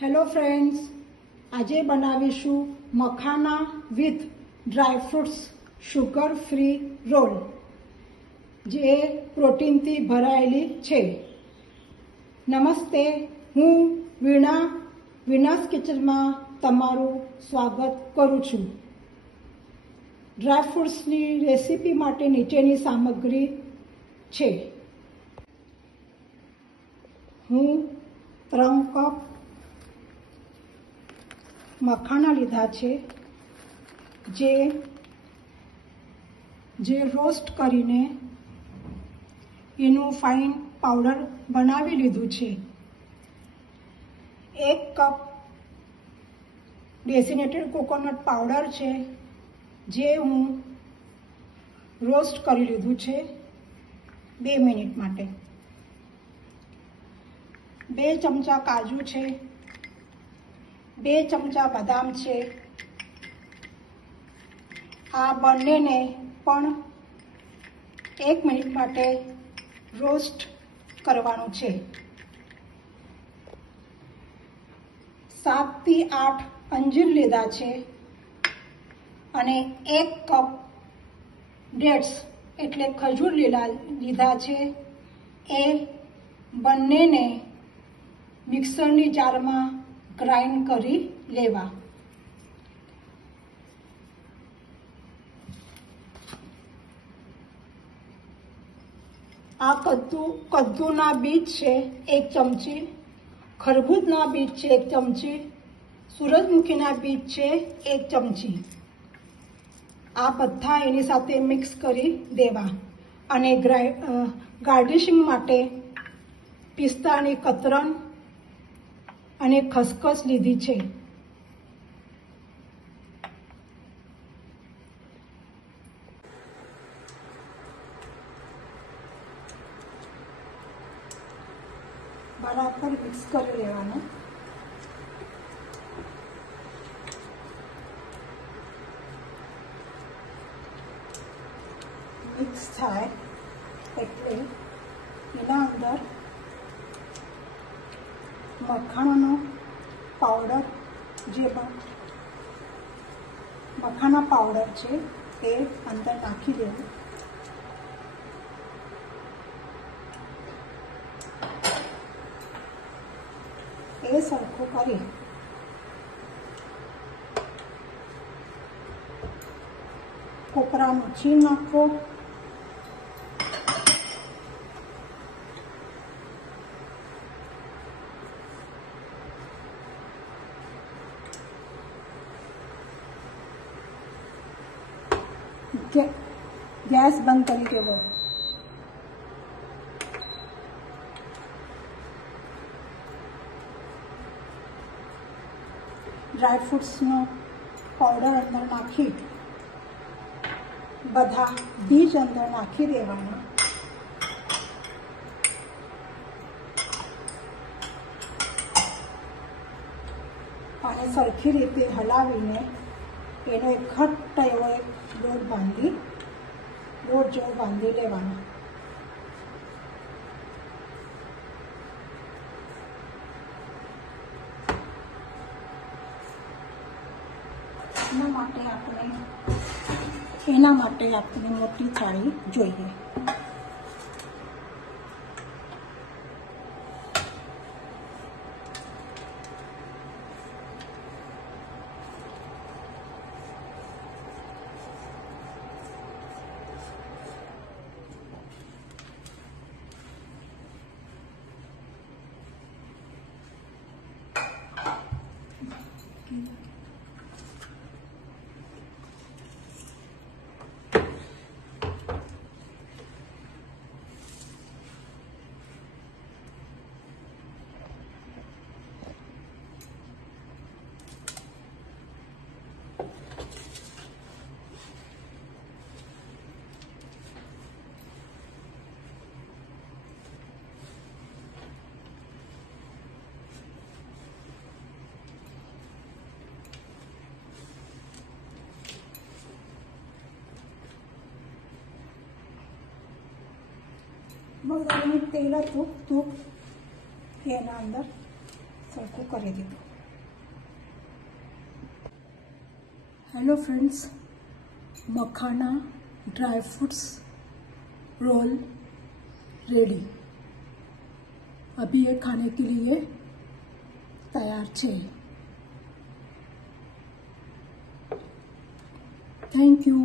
Hello friends, आज बनावीशु makhana with dry fruits sugar free roll जे प्रोटीन थी भरायेली छे। नमस्ते, हूँ वीनास किचन में तमारू स्वागत करूँ छूं। ड्राय फ्रूट्स नी रेसिपी माटे नीचेनी सामग्री छे। हूँ 3 कप मखाना लीधा छे जे रोस्ट करीने एनु फाइन पाउडर बनावी लीधुं छे। 1 कप डेसिनेटेड कोकोनट पाउडर छे जे हूँ रोस्ट करी लीधुं छे 2 मिनिट माटे। 2 चमचा काजू छे, 2 चमचा बदाम छे। आ बंनेने पण 1 मिनिट माटे रोस्ट करवानुं छे। 7 થી 8 अंजीर लीधा छे अने 1 कप डेट्स एटले खजूर लीधा छे। ए बंनेने मिक्सरनी जार में ग्राइंड करी लेवा। आ कद्दूना बीज छे 1 चमची, खरबूजना बीज छे 1 चमची, सूरजमुखीना बीज छे 1 चमची। आ बधा एनी साथे मिक्स करी देवा अने गार्निशिंग माटे पिस्तानी कतरन अने खसखस लीधी छे। बराबर मिक्स कर लेवानुं। मिक्स थाय एटले एना अंदर मखानानो पाउडर जे मखाना पाउडर छे ते अंदर नाखी देवुं। ए सरखुं करी कोपरानुं છીण नाखो। गैस बंद करी देवो। ड्राय फ्रूट्स नो पाउडर अंदर नाखी बधा बीज अंदर नाखी देवाना। आणि सरखी रीते हलावीने एनो एक घट्ट एवो एक लोट जेवो बांधी लेवानो। एना माटे आपणे मोटी थाळी जोईए। मग तेल तूप एना अंदर सरखू करी दीधुं। हेलो फ्रेंड्स, मखाना ड्राई फ्रूट्स रोल रेडी। अभी ये खाने के लिए तैयार छे। Thank you.